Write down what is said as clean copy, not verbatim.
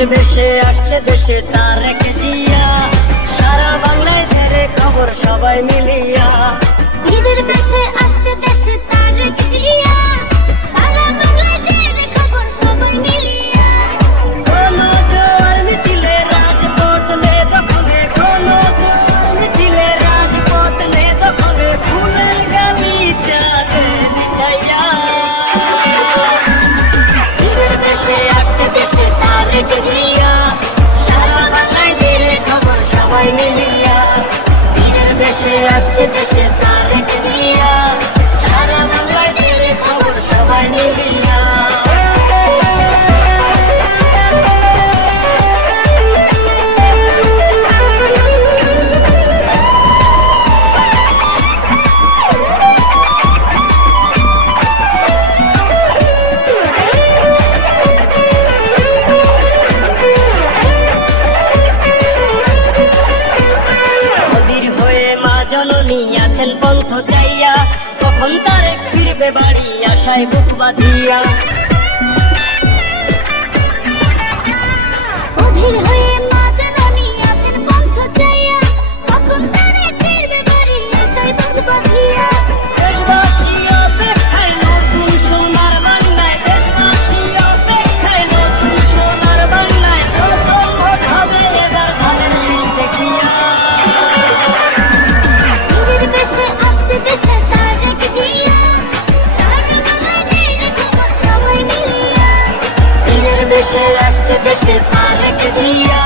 ঈদের বেশে আসছে দেশে তারেক জিয়া, সারা বাংলায় ধরে খবর সবাই মিলিয়া। ঈদের বেশে আসছে দেশে তারেক জিয়া, সারা বাংলায় ধরে খবর সবাই মিলিয়া। কোনো জোয়ার মিছিলে রাজপথ নে দখলে, কোনো জোয়ার মিছিলে রাজপথ নে দখলে, ফুলের গালিচা দে বিছাইয়া। ঈদের বেশে আসছে দেশে তারেক জিয়া, সারা বাংলায় ধরে খবর সবাই মিলিয়া। ঈদের বেশে আসছে দেশে তারেক জিয়া, সারা বাংলায় ধরে খবর সবাই মিলিয়া। অধীর হয়ে মা জননী আছেন পন্থ চাইয়া, কখন তারেক ফিরবে বাড়ি আশায় বুক বাঁধিয়া। অধীর হয়ে মা জননী আছেন পন্থ চাইয়া, কখন তারেক ফিরবে বাড়ি আশায় বুক বাঁধিয়া। দেশবাসী অপেক্ষায় নতুন সোনার বাংলায়, দেশবাসী অপেক্ষায় নতুন সোনার বাংলায়, প্রথম ভোট হবে এবার ধানের শীষ দেখিয়া। ঈদের বেশে আসছে দেশে তারেক জিয়া, সারা বাংলায় ধরে খবর সবাই মিলিয়া। ঈদের বেশে আসছে দেশে তারেক জিয়া,